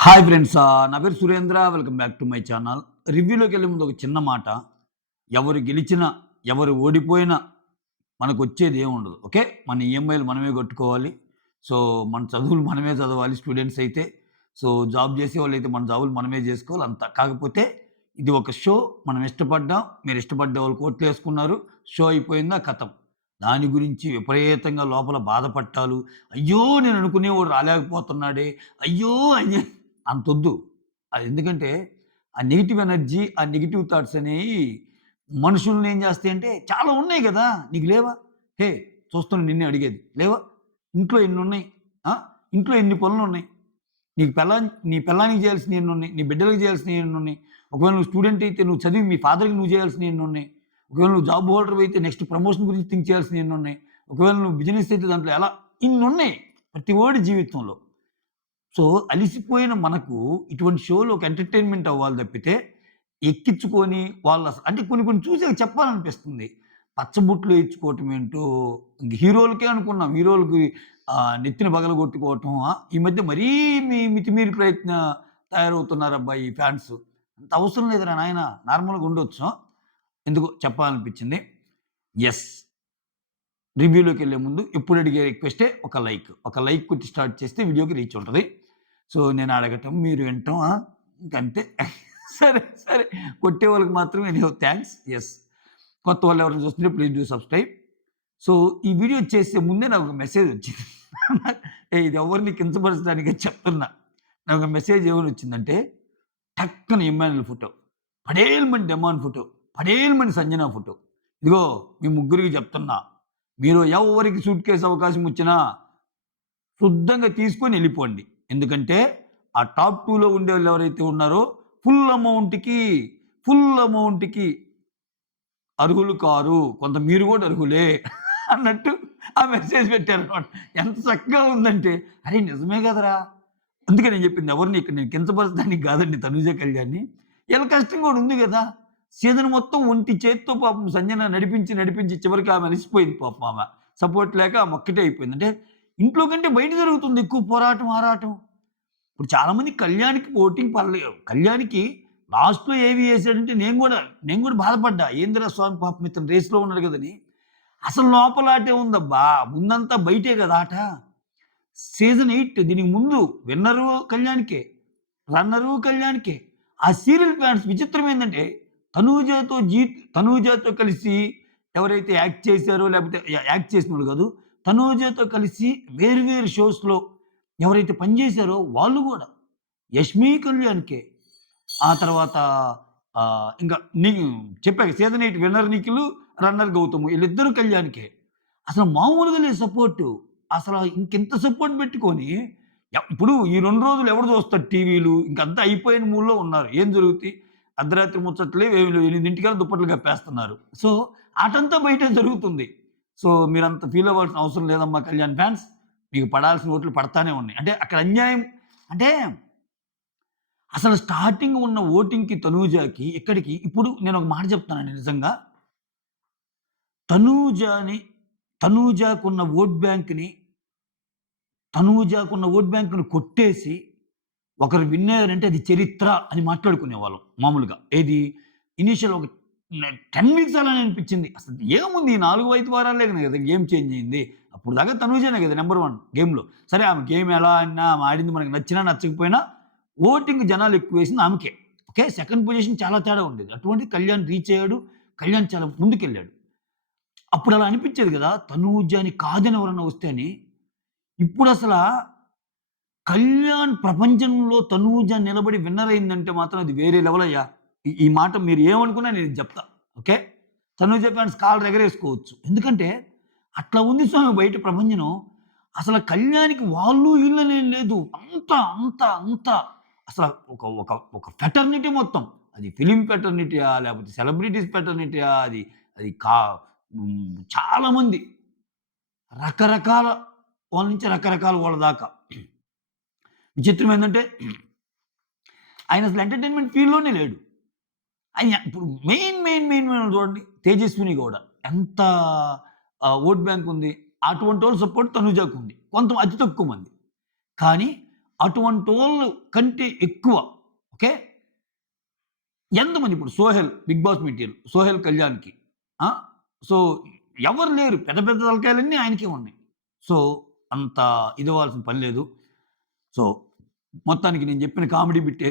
Hi friends. నా పేరు Surendra. Welcome back to my channel. రివ్యూలోకెళ్ళే ముందు ఒక చిన్న మాట. ఎవరు గెలిచినా, ఎవరు ఓడిపోయినా మనకొచ్చేది ఏముండదు. ఓకే. మన ఈఎంఐలు మనమే కట్టుకోవాలి. సో, మన చదువులు మనమే చదవాలి స్టూడెంట్స్ అయితే. సో, జాబ్ చేసేవాళ్ళైతే మన జాబులు మనమే చేసుకోవాలి అంతా. కాకపోతే ఇది ఒక షో. మనం ఇష్టపడ్డాం. మీరు ఇష్టపడ్డ వాళ్ళు కోట్లేసుకున్నారు. షో అయిపోయిందా ఖతం. దాని గురించి విపరీతంగా లోపల బాధపట్టాలు. అయ్యో! నేను అనుకునేవాడు రాలేకపోతున్నాడే. అయ్యో! అంతొద్దు. అది ఎందుకంటే, ఆ నెగెటివ్ ఎనర్జీ, ఆ నెగెటివ్ థాట్స్ అనేయి మనుషుల్ని ఏం చేస్తాయంటే చాలా ఉన్నాయి గదా! నీకు లేవా? హే! చూస్తున్నా నిన్నే అడిగేది. లేవా? ఇంట్లో ఎన్నున్నాయి? ఆ! ఇంట్లో ఎన్ని పనులున్నాయి? నీ పెళ్ళానికి చేయాల్సినయి ఎన్నున్నాయి? నీ బిడ్డలకి చేయాల్సినయి ఎన్నున్నాయి? ఒకవేళ నువ్వు స్టూడెంట్ అయితే నువ్వు చదివి మీ ఫాదర్‌కి నువ్వు చేయాల్సినయి ఎన్నున్నాయి? ఒకవేళ నువ్వు జాబ్ హోల్డర్‌వి అయితే నెక్స్ట్ ప్రమోషన్ గురించి థింక్ చేయాల్సినయి ఎన్నున్నాయి? ఒకవేళ నువ్వు బిజినెస్ అయితే దాంట్లో ఎలా ఇన్నున్నాయి ప్రతి ఒడి జీవితంలో. సో, అలిసిపోయిన మనకు ఇటువంటి షోలు ఒక ఎంటర్‌టైన్‌మెంట్ అవ్వాలి తప్పితే, ఎక్కించుకొని అంటే కొన్ని కొన్ని చూసాక చెప్పాలనిపిస్తుంది. పచ్చబుట్లు ఏయించుకోవటం ఏంటో, ఇంక హీరోలకే అనుకున్నాం. హీరోలకి నెత్తిన పగలగొట్టుకోవటం. ఈ మధ్య మరీ మితిమీరి తయారవుతున్నారబ్బా! ఈ ఫాన్స్. అంత అవసరం లేదురా నాయన. నార్మల్‌గా ఉండొచ్చు. ఎందుకో చెప్పాలనిపించింది. యెస్. రివ్యూలోకెళ్ళే ముందు ఎప్పుడు అడిగే రిక్వెస్టే ఒక లైక్. ఒక లైక్ కొట్టి స్టార్ట్ చేస్తే వీడియోకి రీచ్ ఉంటది. సో, నేను అడగటం, మీరు వినటం ఇంకంతే. సరే, సరే. కొట్టేవాళ్ళకి మాత్రం ఎనీహౌ థాంక్స్. యెస్. కొత్త వాళ్ళు ఎవరైనా చూస్తుంటే ప్లీజ్ డూ సబ్‌స్క్రైబ్. సో, ఈ వీడియో చేసే ముందే నాకొక మెసేజ్ వచ్చింది. ఇది ఎవరిని కించపరచడానికే చెప్తున్నా. నాకొక మెసేజ్ ఏమనొచ్చిందంటే, టక్కన ఇమ్మాన్యుల్ ఫోటో, పడేల్‌మని డెమాన్ ఫోటో, పడేల్‌మని సంజన ఫోటో. ఇదిగో మీ ముగ్గురికి చెప్తున్నా. మీరు ఎవ్వరికి సూట్‌కేస్ అవకాశం వచ్చినా శుద్ధంగా తీసుకొని ఎళ్ళిపోండి. ఎందుకంటే ఆ టాప్ 2లో ఉండేవాళ్ళు ఎవరైతే ఉన్నారో ఫుల్ అమౌంట్‌కి, ఫుల్ అమౌంట్‌కి అర్హులు కారు. కొంత మీరు గూడా అర్హులే అన్నట్టు ఆ మెసేజ్ పెట్టారనమాట. ఎంత చక్కగా ఉందంటే, అరే! నిజమే గదరా! అందుకే నేను చెప్పింది ఎవరిని ఇక్కడ నేను కించపరచడానికి గాదండి తనూజ కళ్యాణ్‌ని. ఈళ్ళ కష్టం గూడా ఉంది గదా! సీజన్ మొత్తం ఒంటి చేత్తో పాపం సంజన నడిపించి, నడిపించి చివరికి ఆమె అలిసిపోయింది పాపం ఆమె. సపోర్ట్ లేక ఆమె ఒక్కటే అయిపోయింది. అంటే ఇంట్లో కంటే బయట జరుగుతుంది ఎక్కువ పోరాటం, ఆరాటం. ఇప్పుడు చాలామంది కళ్యాణ్‌కి ఓటింగ్ పడలేదు. కళ్యాణ్‌కి లాస్ట్‌లో ఏవి ఏసాడంటే నేను గూడా బాధపడ్డా. ఏందిరా స్వామి పాపం ఇతను రేస్‌లో ఉన్నాడు గదని. అసలు లోపల ఆటే ఉందబ్బా! ముందంతా బయటే గదా ఆట. సీజన్ 8 దీనికి ముందు విన్నరు కళ్యాణ్‌కే. రన్నరు కళ్యాణ్‌కే. ఆ సీరియల్ ఫ్యాన్స్ విచిత్రం ఏందంటే తనూజతో జీ తనూజతో కలిసి ఎవరైతే యాక్ట్ చేశారో లేకపోతే యాక్ట్ చేసినోళ్ళు కాదు. తనూజతో కలిసి వేరు వేరు షోస్‌లో ఎవరైతే పనిచేశారో వాళ్ళు గూడా. యష్మి కళ్యాణ్‌కే. ఆ తర్వాత ఇంకా ని చెప్పాగా season 8 winner Nikhil, runner Gautam ఈళ్ళిద్దరూ కళ్యాణ్‌కే. అసలు మామూలుగా లేదు సపోర్టు. అసల ఇంకింత సపోర్ట్ పెట్టుకొని ఇప్పుడు ఈ 2 రోజులు ఎవడు చూస్తాడు టీవీలు? ఇంకంతా అయిపోయిన మూడ్‌లో ఉన్నారు. ఏం జరుగుతాయి? అర్ధరాత్రి ముచ్చట్లు లేవు, ఏమి లేవు. 8కి దుప్పట్లు కప్పేస్తున్నారు. సో, ఆటంతా బయటే జరుగుతుంది. సో, మీరంత ఫీల్ అవ్వాల్సిన అవసరం లేదమ్మా కళ్యాణ్ ఫ్యాన్స్. మీకు పడాల్సిన ఓట్లు పడతానే ఉన్నాయి. అంటే అక్కడ అన్యాయం అంటే అసలు స్టార్టింగ్ ఉన్న ఓటింగ్‌కి తనూజాకి ఇక్కడికి ఇప్పుడు నేనొక మాట చెప్తానండి నిజంగా. తనూజాని తనూజాకున్న ఓట్ బ్యాంక్‌ని తనూజాకున్న ఓట్ బ్యాంక్‌ని కొట్టేసి ఒకరు విన్ అయ్యారంటే అది చరిత్ర అని మాట్లాడుకునేవాళ్ళం మామూలుగా. ఏది ఇనీషియల్ ఒక 10 వీక్స్ అలానే అనిపించింది. అసలు ఏముంది ఈ 4, 5 వారాలే కదా గేమ్ చేంజ్ అయింది. అప్పుడు దాకా తనూజనే కదా నంబర్ 1 గేమ్‌లో. సరే ఆమె గేమ్ ఎలా ఆడినా, ఆమె ఆడింది మనకు నచ్చినా, నచ్చకపోయినా ఓటింగ్ జనాలు ఎక్కువేసింది ఆమెకే. ఓకే. సెకండ్ పొజిషన్ చాలా తేడా ఉండేది. అటువంటిది కళ్యాణ్ రీచ్ అయ్యాడు. కళ్యాణ్ చాలా ముందుకెళ్ళాడు. అప్పుడు అలా అనిపించేది కదా! తనూజని కాదని ఎవరన్నా వస్తే అని. ఇప్పుడసలా కళ్యాణ్ ప్రపంచంలో తనూజ నిలబడి విన్నర్ అయిందంటే మాత్రం అది వేరే లెవెల్ అయ్యా. ఈ మాట మీరు ఏమనుకున్నా నేను ఇది చెప్తా. ఓకే. తనూజ ఫ్యాన్స్ కాళ్ళు ఎగరేసుకోవచ్చు. ఎందుకంటే అట్లా ఉంది స్వామి బయట ప్రపంచం. అసల కళ్యాణ్‌కి వాళ్ళు వీళ్ళనేం లేదు. అంతా అసల ఒక ఒక ఒక ఫెటర్నిటీ మొత్తం. అది ఫిల్మ్ ఫెటర్నిటీయా లేకపోతే సెలబ్రిటీస్ ఫెటర్నిటీయా అది అది కా చాలామంది రకరకాల వాళ్ళ నుంచి రకరకాల వాళ్ళ దాకా. విచిత్రం ఏందంటే ఆయన అసలు ఎంటర్‌టైన్‌మెంట్ ఫీల్డ్‌లోనే లేడు. ఆయన ఇప్పుడు మెయిన్ చూడండి 'తేజస్విని గౌడ' ఎంత ఓట్ బ్యాంక్ ఉంది. అటువంటోళ్ళ సపోర్ట్ తనుజాకుంది. అతి తక్కువ మంది. కానీ అటువంటి వాళ్ళు కంటే ఎక్కువ ఓకే ఎంతమంది ఇప్పుడు Sohel Bigg Boss material Sohel కళ్యాణ్కి సో ఎవరు లేరు, పెద్ద పెద్ద తలకాయలన్నీ ఆయనకే ఉన్నాయి. సో అంత ఇదవ్వాల్సిన పని లేదు. సో మొత్తానికి నేను చెప్పిన కామెడీ బిట్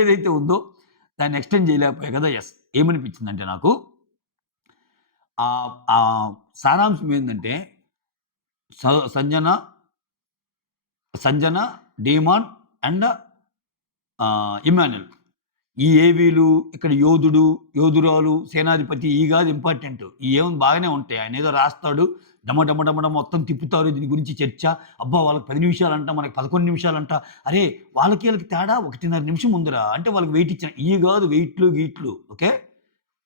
ఏదైతే ఉందో దాన్ని ఎక్స్టెండ్ చేయలేకపోయా కదా. ఎస్ ఏమనిపించిందంటే నాకు సారాంశం ఏంటంటే Sanjana Sanjana demon and Emmanuel ఈ ఏవీలు ఇక్కడ యోధుడు యోధురాలు సేనాధిపతి ఈ కాదు ఇంపార్టెంట్. ఈ ఏముంది బాగానే ఉంటాయి. ఆయన ఏదో రాస్తాడు డమ మొత్తం తిప్పుతారు. దీని గురించి చర్చ. అబ్బా వాళ్ళకి 10 నిమిషాలంట, మనకి 11 నిమిషాలంట. అరే వాళ్ళకి వీళ్ళకి తేడా 1.5 నిమిషం ముందురా అంటే వాళ్ళకి వెయిట్ ఇచ్చిన ఈ కాదు వెయిట్లు గీట్లు. ఓకే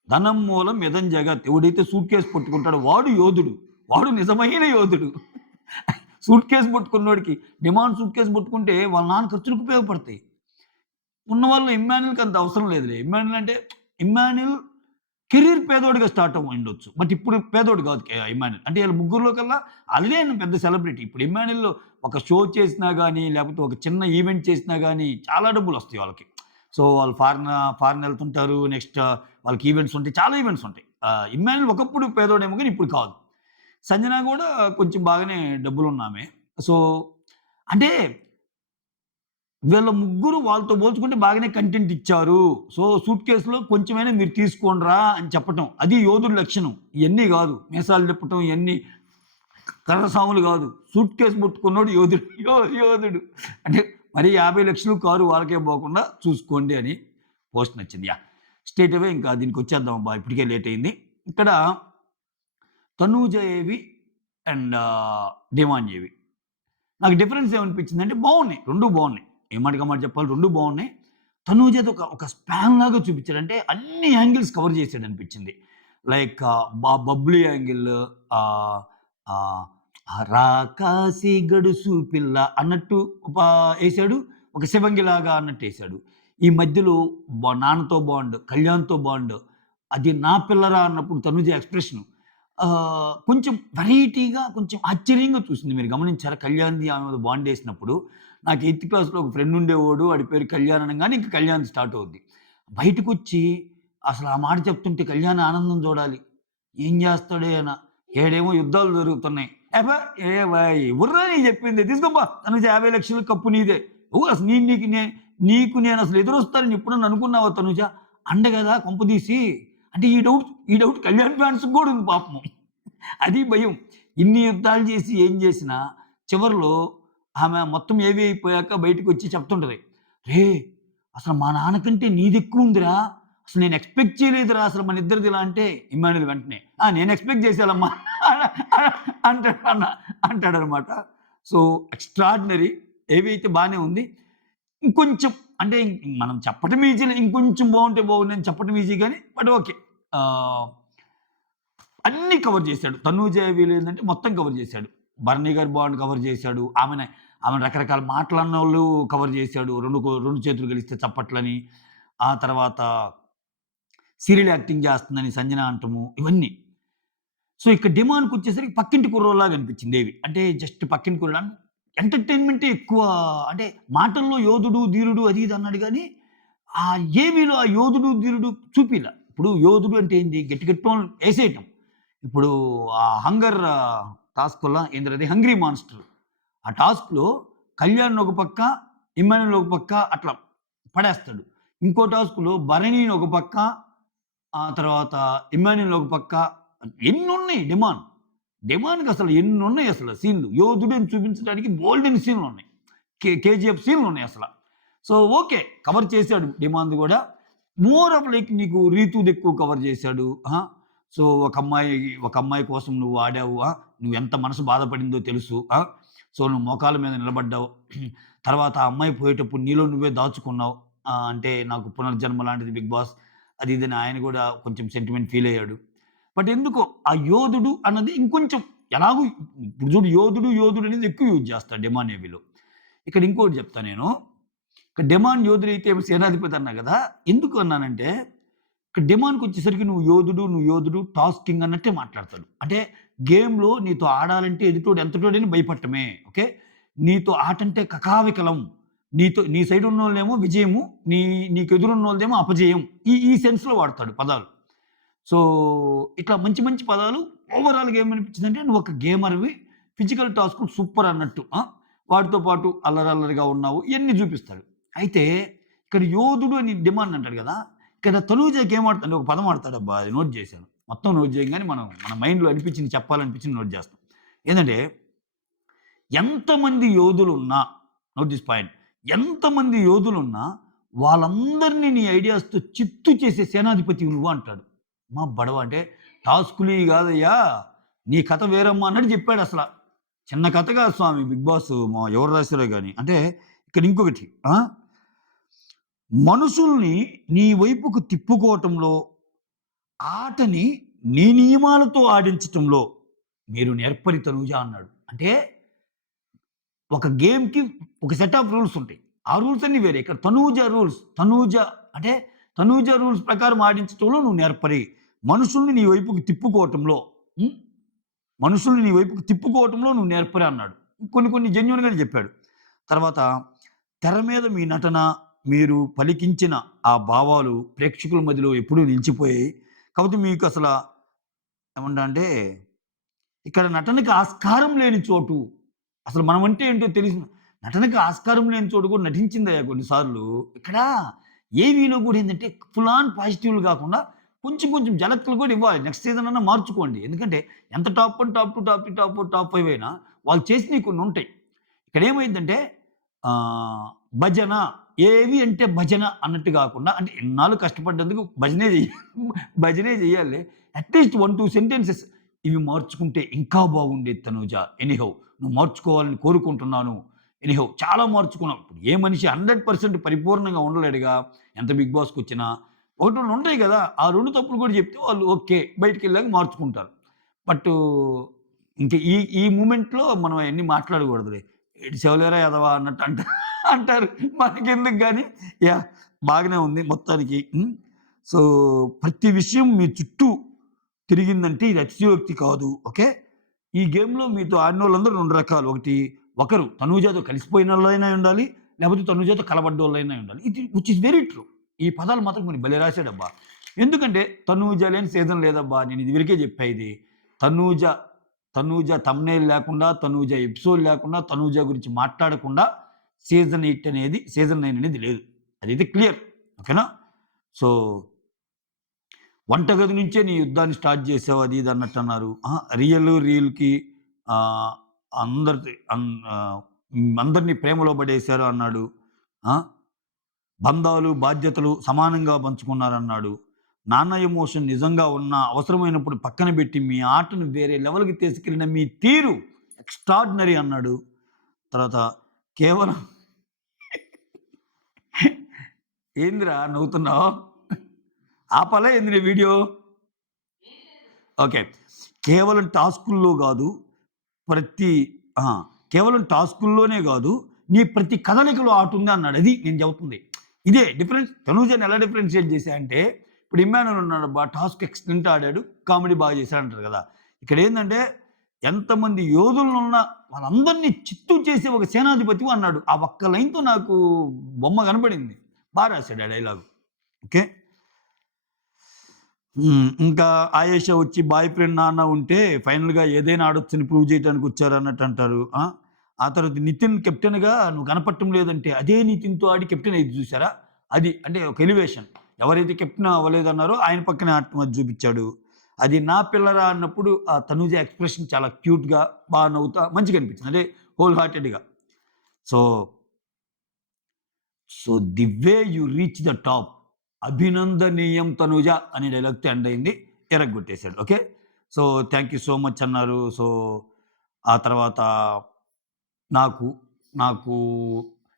ధనం మూలం యదం జగత్. ఎవడైతే సూట్ కేసు పట్టుకుంటాడో వాడు యోధుడు, వాడు నిజమైన యోధుడు. సూట్ కేసు పట్టుకున్నోడికి డిమాండ్ సూట్ కేసు పట్టుకుంటే వాళ్ళ నాన్న ఖర్చులకు ఉపయోగపడతాయి. ఉన్నవాళ్ళు ఇమ్మాన్యుల్కి అంత అవసరం లేదులే. ఇమ్మాన్యుల్ అంటే ఇమ్మాన్యుల్ కెరీర్ పేదోడిగా స్టార్ట్ ఉండొచ్చు, బట్ ఇప్పుడు పేదోడు కాదు ఇమ్మాన్యుల్. అంటే వీళ్ళ ముగ్గురులో కల్లా అల్లే పెద్ద సెలబ్రిటీ. ఇప్పుడు ఇమ్మాన్యుల్ ఒక షో చేసినా కానీ లేకపోతే ఒక చిన్న ఈవెంట్ చేసినా కానీ చాలా డబ్బులు వస్తాయి వాళ్ళకి. సో వాళ్ళు ఫారిన్ వెళ్తుంటారు. నెక్స్ట్ వాళ్ళకి ఈవెంట్స్ ఉంటాయి, చాలా ఈవెంట్స్ ఉంటాయి. ఇమ్మాన్యుల్ ఒకప్పుడు పేదోడేమో కానీ ఇప్పుడు కాదు. సంజన కూడా కొంచెం బాగానే డబ్బులు ఉన్నామే. సో అంటే వీళ్ళ ముగ్గురు వాళ్ళతో పోల్చుకుంటే బాగానే కంటెంట్ ఇచ్చారు. సో సూట్ కేసులో కొంచెమైనా మీరు తీసుకోండిరా అని చెప్పటం, అది యోధుడి లక్షణం. ఇవన్నీ కాదు మీసాలు తిప్పటం, ఇవన్నీ కర్రసాములు కాదు. సూట్ కేసు పట్టుకున్నాడు యోధుడు అంటే మరి 50 లక్షలు కారు వాళ్ళకే పోకుండా చూసుకోండి అని పోస్ట్ నచ్చింది. స్ట్రేట్ అవే ఇంకా దీనికి వచ్చేద్దాం అబ్బా, ఇప్పటికే లేట్ అయింది. ఇక్కడ తనూజ ఏవి అండ్ డిమాండ్ ఏవి నాకు డిఫరెన్స్ ఏమనిపించింది అంటే బాగున్నాయి, రెండు బాగున్నాయి. ఏమాటికమాట చెప్పాలి, రెండు బాగున్నాయి. తనూజ ఒక స్పాన్ లాగా చూపించాడు, అంటే అన్ని యాంగిల్స్ కవర్ చేసాడు అనిపించింది. లైక్ బబ్లీ యాంగిల్, రాకాసి గడుసు పిల్ల అన్నట్టు వేసాడు, ఒక శివంగిలాగా అన్నట్టు వేసాడు. ఈ మధ్యలో నాన్నతో బాండ్, కళ్యాణ్తో బాండ్, అది నా పిల్లరా అన్నప్పుడు తనుజ ఎక్స్ప్రెషన్ కొంచెం వెరైటీగా, కొంచెం ఆశ్చర్యంగా చూసింది. మీరు గమనించారా? కళ్యాణ్ది ఆమె మీద బాండ్ వేసినప్పుడు నాకు 8th క్లాస్లో ఒక ఫ్రెండ్ ఉండేవాడు, వాడి పేరు కళ్యాణ్ అనగానే ఇంకా కళ్యాణ్ స్టార్ట్ అవుద్ది. బయటకు వచ్చి అసలు ఆ మాట చెప్తుంటే కళ్యాణ్ ఆనందం చూడాలి. ఏం చేస్తాడే అన్న, ఏడేమో యుద్ధాలు జరుగుతున్నాయి. ఎవర్రా నీ చెప్పింది, తీసుకోమ్మా తనుజ 50 లక్షల కప్పు నీదే. అసలు నీకు నేను అసలు ఎదురొస్తానని ఎప్పుడన్నా అనుకున్నావా తనుజ? అండ కదా కొంపదీసి అంటే ఈ డౌట్ కళ్యాణ్ ఫ్యాన్స్ కూడా ఉంది పాపం. అది భయం. ఇన్ని యుద్ధాలు చేసి ఏం చేసినా చివరిలో ఆమె మొత్తం ఏవి అయిపోయాక బయటకు వచ్చి చెప్తుంటది, రే అసలు మా నాన్నకంటే నీది ఎక్కువ ఉందిరా, అసలు నేను ఎక్స్పెక్ట్ చేయలేదురా అసలు మన ఇద్దరిది ఇలా అంటే. ఇమ్మాన్యుల్ వెంటనే నేను ఎక్స్పెక్ట్ చేసేయాలమ్మా అంటాడనమాట. So extraordinary. ఏవి అయితే బాగానే ఉంది. ఇంకొంచెం అంటే మనం చెప్పటం ఈజీ, ఇంకొంచెం బాగుంటే బాగుంది అని చెప్పటం ఈజీ కానీ బట్ ఓకే. అన్నీ కవర్ చేశాడు. తనూజ ఏవీలు ఏంటంటే మొత్తం కవర్ చేశాడు. భరణి గారి బాండ్ కవర్ చేశాడు. ఆమె రకరకాల మాటలన్న వాళ్ళు కవర్ చేశాడు. రెండు చేతులు గెలిస్తే చప్పట్లని, ఆ తర్వాత సీరియల్ యాక్టింగ్ చేస్తుందని సంజన అంటము, ఇవన్నీ. సో ఇక్కడ డిమాండ్కి వచ్చేసరికి పక్కింటి కుర్రోలాగా అనిపించింది ఏవి. అంటే జస్ట్ పక్కింటి కుర్రోడు ఎంటర్టైన్మెంటే ఎక్కువ. అంటే మాటల్లో యోధుడు ధీరుడు అది ఇది అన్నాడు కానీ ఆ ఏవీలో ఆ యోధుడు ధీరుడు చూపిలా. ఇప్పుడు యోధుడు అంటే ఏంది, గట్టి వేసేయటం. ఇప్పుడు ఆ హంగర్ టాస్క్లో ఏంటది, హంగ్రీ మాన్స్టర్, ఆ టాస్క్లో కళ్యాణ్ ఒక పక్క, ఇమ్మాన్యుల్ ఒక పక్క అట్లా పడేస్తాడు. ఇంకో టాస్క్లో భరణిని ఒక పక్క, ఆ తర్వాత ఇమ్మాన్యుల్ ఒక పక్క. ఎన్ని ఉన్నాయి డిమాండ్కి అసలు ఎన్ని ఉన్నాయి అసలు సీన్లు. యోధుడిని చూపించడానికి బోల్డెన్ సీన్లు ఉన్నాయి, కేజీఎఫ్ సీన్లు ఉన్నాయి అసలు. సో ఓకే కవర్ చేశాడు డిమాండ్ కూడా. మోర్ ఆఫ్ లైక్ నీకు రీతుది ఎక్కువ కవర్ చేశాడు. సో ఒక అమ్మాయి కోసం నువ్వు ఆడావు, నువ్వు ఎంత మనసు బాధపడిందో తెలుసు. సో నువ్వు మోకాల మీద నిలబడ్డావు, తర్వాత ఆ అమ్మాయి పోయేటప్పుడు నీలో నువ్వే దాచుకున్నావు. అంటే నాకు పునర్జన్మ లాంటిది బిగ్ బాస్ అది ఇదని ఆయన కూడా కొంచెం సెంటిమెంట్ ఫీల్ అయ్యాడు. బట్ ఎందుకో ఆ యోధుడు అన్నది ఇంకొంచెం ఎలాగూ ఇప్పుడు చూడు, యోధుడు అనేది ఎక్కువ యూజ్ చేస్తాడు డిమాండ్ ఏవీలో. ఇక్కడ ఇంకోటి చెప్తా నేను. ఇక్కడ డిమాండ్ యోధుడు అయితే సేనాధిపతి అన్నా కదా, ఎందుకు అన్నానంటే ఇక్కడ డిమాండ్కి వచ్చేసరికి నువ్వు యోధుడు టాస్కింగ్ అన్నట్టే మాట్లాడతాడు. అంటే గేమ్లో నీతో ఆడాలంటే ఎదుటోడు ఎంతటోడని భయపడటమే. ఓకే నీతో ఆటంటే కకావికలం, నీ సైడ్ ఉన్నోళ్ళేమో విజయము, నీకు ఎదురున్నోళ్ళదేమో అపజయం. ఈ ఈ సెన్స్‌లో వాడతాడు పదాలు. సో, ఇట్లా మంచి మంచి పదాలు ఓవరాల్‌గా ఏమనిపించిందంటే నువ్వు ఒక గేమర్‌వి, ఫిజికల్ టాస్కులు సూపర్ అన్నట్టు. వాటితో పాటు అల్లరల్లరిగా ఉన్నావు ఇయన్నీ చూపిస్తాడు. అయితే ఇక్కడ యోధుడు అని డిమాండ్ అంటాడు కదా! ఇక్కడ తనూజకి ఏమాడతాడు ఒక పదం ఆడతాడబ్బా! అది నోట్ చేశాను. మొత్తం నోట్ చేయంగానే మన మైండ్‌లో అనిపించింది చెప్పాలనిపించింది నోట్ చేస్తాం. ఏందంటే ఎంతమంది యోధులున్నా నోట్ దిస్ పాయింట్. ఎంతమంది యోధులున్నా వాళ్ళందరిని నీ ఐడియాస్‌తో చిత్తు చేసే సేనాధిపతివి నువ్వు అంటాడు. మా బడవ అంటే టాస్కులియి గాదయ్యా! నీ కథ వేరమ్మా అన్నట్టు చెప్పాడసల. చిన్న కథ కాదు స్వామి 'బిగ్ బాస్' ఎవరు రాసారో గాని. అంటే ఇక్కడ ఇంకొకటి మనుషుల్ని నీ వైపుకు తిప్పుకోవటంలో, ఆటని నీ నియమాలతో ఆడించటంలో మీరు నేర్పరి తనూజ అన్నాడు. అంటే ఒక గేమ్‌కి ఒక సెట్ ఆఫ్ రూల్స్ ఉంటాయి. ఆ రూల్స్ అన్నీ వేరే. ఇక్కడ తనూజ రూల్స్. అంటే తనూజ రూల్స్ ప్రకారం ఆడించటంలో నువ్వు నేర్పరి. మనుషుల్ని నీ వైపుకి తిప్పుకోవటంలో హ్మ్. మనుషుల్ని నీ వైపుకి తిప్పుకోవటంలో నువ్వు నేర్పరి అన్నాడు. కొన్ని కొన్ని జెన్యూన్‌గానే చెప్పాడు. తర్వాత తెర మీద మీ నటన, మీరు పలికించిన ఆ భావాలు ప్రేక్షకుల మధ్యలో ఎప్పుడూ నిలిచిపోయాయి. కాబట్టి మీకు అసల ఏమంటా అంటే ఇక్కడ నటనకి ఆస్కారం లేని చోటు. అసలు మనమంటే ఏంటో తెలిసిన నటనకి ఆస్కారం లేని చోటు కూడా నటించిందయ్యా కొన్నిసార్లు. ఇక్కడ ఏవీలో కూడా ఏందంటే ఫుల్ ఆన్ పాజిటివ్‌లు కాకుండా కొంచెం కొంచెం జలక్కులు కూడా ఇవ్వాలి. నెక్స్ట్ సీజన్ అన్నా మార్చుకోండి. ఎందుకంటే ఎంత top 1, top 2, top 3, top 4, top 5 అయినా వాళ్ళు చేసినయి కొన్ని ఉంటాయి. ఇక్కడ ఏమైందంటే భజన ఏవి అంటే భజన అన్నట్టు కాకుండా అంటే ఇన్నాళ్ళు కష్టపడ్డందుకు భజనే చేయాలి. అట్‌లీస్ట్ 1, 2 సెంటెన్సెస్ ఇవి మార్చుకుంటే ఇంకా బాగుండేది తనూజ. ఎనీహౌ నువ్వు మార్చుకోవాలని కోరుకుంటున్నాను. ఎనీహౌ చాలా మార్చుకున్నావు. ఇప్పుడు ఏ మనిషి 100% పరిపూర్ణంగా ఉండలేడుగా. ఎంత బిగ్ బాస్‌కొచ్చినా. ఒకటి రెండు ఉంటాయి కదా! ఆ 2 తప్పులు కూడా చెప్తే వాళ్ళు ఓకే. బయటికెళ్ళాక మార్చుకుంటారు. బట్ ఇంక ఈ ఈ మూమెంట్‌లో మనం అయన్నీ మాట్లాడకూడదులే. ఏడిసావులేరా ఎదవా అన్నట్టు అంటారు. మనకెందుకు గాని యాహ్! బాగానే ఉంది మొత్తానికి. సో, ప్రతి విషయం మీ చుట్టూ తిరిగిందంటే ఇది అతిశయోక్తి కాదు. ఓకే. ఈ గేమ్‌లో మీతో ఆడినోళ్ళందరూ 2 రకాలు. ఒకరు తనూజతో కలిసిపోయినోళ్ళైనా ఉండాలి. లేకపోతే తనూజతో కలబడ్డోళ్ళైనా ఉండాలి. ఇది విచ్ ఈస్ వెరీ ట్రూ. ఈ పదాలు మాత్రం కొన్ని భలే రాసాడబ్బా! ఎందుకంటే తనూజ లేని సీజన్ లేదబ్బా! నేను ఇదివరకే చెప్పా ఇది. తనూజ థంబ్‌నెయిల్ లేకుండా, తనూజ ఎపిసోడ్ లేకుండా, తనూజ గురించి మాట్లాడకుండా సీజన్ 9 అనేది లేదు. అదైతే క్లియర్. ఓకేనా? సో, వంటగది నుంచే నీ యుద్ధాన్ని స్టార్ట్ చేసావు అది ఇది అన్నట్టన్నారు. రీల్‌కి ఆహ్, అందరిది అందరిని ప్రేమలో పడేశారు అన్నాడు. ఆ! బంధాలు, బాధ్యతలు సమానంగా పంచుకున్నారన్నాడు. నాన్న ఎమోషన్ నిజంగా ఉన్నా అవసరమైనప్పుడు పక్కన పెట్టి మీ ఆటను వేరే లెవెల్‌కి తీసుకెళ్ళిన మీ తీరు ఎక్స్ట్రార్డినరీ అన్నాడు. తర్వాత కేవలం ఏందిరా నవ్వుతున్నావు? ఆపాలా ఏంది నీ వీడియో? ఓకే. కేవలం టాస్కుల్లో గాదు. ప్రతి ఆ! కేవలం టాస్కుల్లోనే గాదు. నీ ప్రతి కదలికలో ఆటుంది అన్నాడు. అది నేను చెబుతుంది. ఇదే డిఫరెన్స్. తనూజని ఎలా డిఫరెన్షియేట్ చేశా అంటే, ఇప్పుడు ఇమ్మానుయేల్ ఉన్నాడబ్బా! టాస్క్ ఎక్సలెంట్ ఆడాడు. కామెడీ బాగా చేశాడంటారు కదా! ఇక్కడేందంటే ఎంతమంది యోధులున్నా వాళ్ళందరిని చిత్తు చేసే ఒక సేనాధిపతివి అన్నాడు. ఆ ఒక్క లైన్‌తో నాకు బొమ్మ కనపడింది. రాసాడు ఆ డైలాగు. ఓకే. ఇంకా ఆయేషా వచ్చి బాయ్ ఫ్రెండ్ నాన్న ఉంటే ఫైనల్‌గా ఏదైనా ఆడొచ్చని ప్రూవ్ చేయడానికి వచ్చారన్నట్టు అంటారు. ఆ తర్వాత నితిన్ కెప్టెన్‌గా నువ్వు కనపడటం లేదంటే అదే నితిన్‌తో ఆడి కెప్టెన్ అయ్యింది చూసారా? అది అంటే ఒక ఎలివేషన్. ఎవరైతే కెప్టెన్ అవ్వలేదన్నారో ఆయన పక్కనే ఆడటం అది చూపించాడు. అది నా పిల్లరా అన్నప్పుడు ఆ తనూజ ఎక్స్‌ప్రెషన్ చాలా క్యూట్‌గా బాగా నవ్వుతా మంచిగా అనిపించింది. అంటే హోల్ హార్టెడ్‌గా. So, the way you reach the top అభినందనీయం తనూజ అనే డైలాగ్‌తో ఎండ్ అయింది. ఎరగ్గొట్టేసాడు. Okay. So, thank you so much అన్నారు. సో, ఆ తర్వాత నాకు, నాకు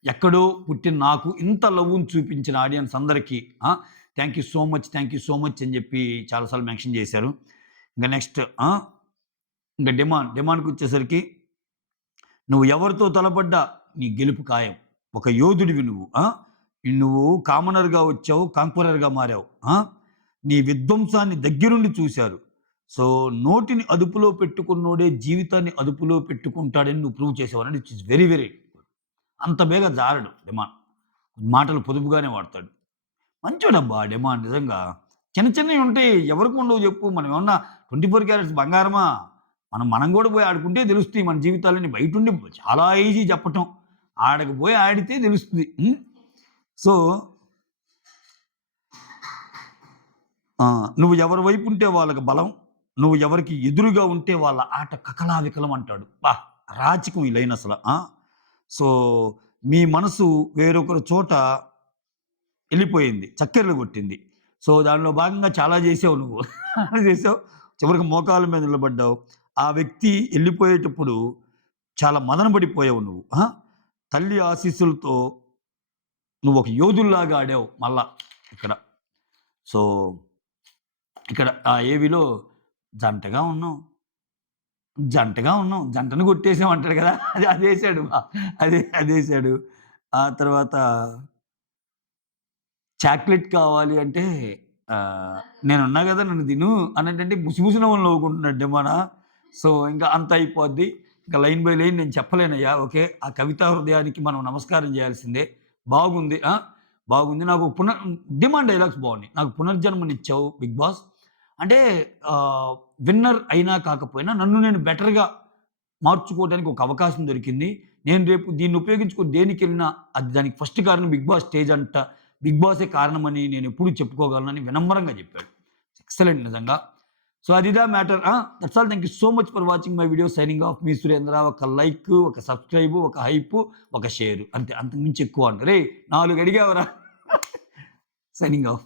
ఎక్కడో పుట్టిన నాకు ఇంత లవ్వుని చూపించిన ఆడియన్స్ అందరికీ thank you so much, thank you so much అని చెప్పి చాలా సార్లు మెన్షన్ చేశారు. ఇంక నెక్స్ట్ ఇంక డిమాండ్‌కొచ్చేసరికి నువ్వు ఎవరితో తలపడ్డా నీ గెలుపు ఖాయం. ఒక యోధుడివి నువ్వు. నువ్వు కామనర్‌గా వచ్చావు, కాంక్వరర్‌గా మారావు. నీ విధ్వంసాన్ని దగ్గరుండి చూశారు. సో, నోటిని అదుపులో పెట్టుకున్నోడే జీవితాన్ని అదుపులో పెట్టుకుంటాడని నువ్వు ప్రూవ్ చేసావు. విచ్ ఈస్ వెరీ, వెరీ అంత బేగా జారడు డిమాండ్. మాటలు పొదుపుగానే వాడతాడు. మంచోడబ్బా డిమాండ్ నిజంగా. చిన్న చిన్నవి ఉంటాయి. ఎవరికి ఉండవు చెప్పు. మనం ఏమన్నా 24 క్యారెట్స్ బంగారమా? మనం కూడా పోయి ఆడుకుంటే తెలుస్తాయి మన జీవితాలని. బయటుండి చాలా ఈజీ చెప్పటం. ఆడకి పోయి ఆడితే తెలుస్తుంది. సో, నువ్వు ఎవరి వైపు ఉంటే వాళ్ళకి బలం. నువ్వు ఎవరికి ఎదురుగా ఉంటే వాళ్ళ ఆట కకలావికలం అంటాడు. రాచకం ఈ లైన్ అసల. సో, మీ మనసు వేరొకరి చోట ఎళ్ళిపోయింది. చక్కెరలు కొట్టింది. సో, దానిలో భాగంగా చాలా చేసావు నువ్వు. చేసావు. చివరికి మోకాళ్ళ మీద నిలబడ్డావు. ఆ వ్యక్తి ఎళ్ళిపోయేటప్పుడు చాలా మదనపడిపోయావు నువ్వు. తల్లి ఆశీస్సులతో నువ్వు ఒక యోధుల్లాగా ఆడావు మళ్ళా ఇక్కడ. సో, ఇక్కడ ఆ ఏవిలో జంటగా ఉన్నాం. జంటను కొట్టేసామంటాడు కదా! అదేసాడు. అదేసాడు. ఆ తర్వాత చాక్లెట్ కావాలి అంటే నేనున్నా గదా! నన్ను తిను అనంటంటే ముసిముసి నవ్వులు నవ్వుకుంటున్నాడు డిమానా. సో, ఇంకా అంత అయిపోద్ది. ఇంకా లైన్ బై లైన్ నేను చెప్పలేనయ్యా. ఓకే. ఆ కవితా హృదయానికి మనం నమస్కారం చేయాల్సిందే. బాగుంది. బాగుంది. నాకు డిమాండ్ డైలాగ్స్ బాగున్నాయి. నాకు పునర్జన్మనిచ్చావు బిగ్ బాస్. అంటే విన్నర్ అయినా కాకపోయినా నన్ను నేను బెటర్‌గా మార్చుకోవడానికి ఒక అవకాశం దొరికింది. నేను రేపు దీన్ని ఉపయోగించుకొని దేనికెళ్ళినా అది దానికి ఫస్ట్ కారణం బిగ్ బాస్ స్టేజ్ అంట. బిగ్ బాసే కారణమని నేను ఎప్పుడూ చెప్పుకోగలనని వినమ్రంగా చెప్పాడు. ఎక్సలెంట్ నిజంగా. సో, అదిదా matter. That's all. Thank you so much for watching my video. Signing off. మీ సురేంద్ర. ఒక లైక్, ఒక సబ్‌స్క్రైబ్, ఒక హైప్, ఒక షేర్ అంతే. అంతకు మించి ఎక్కువ అనరు. రేయ్ 4 అడిగావురా. Signing off.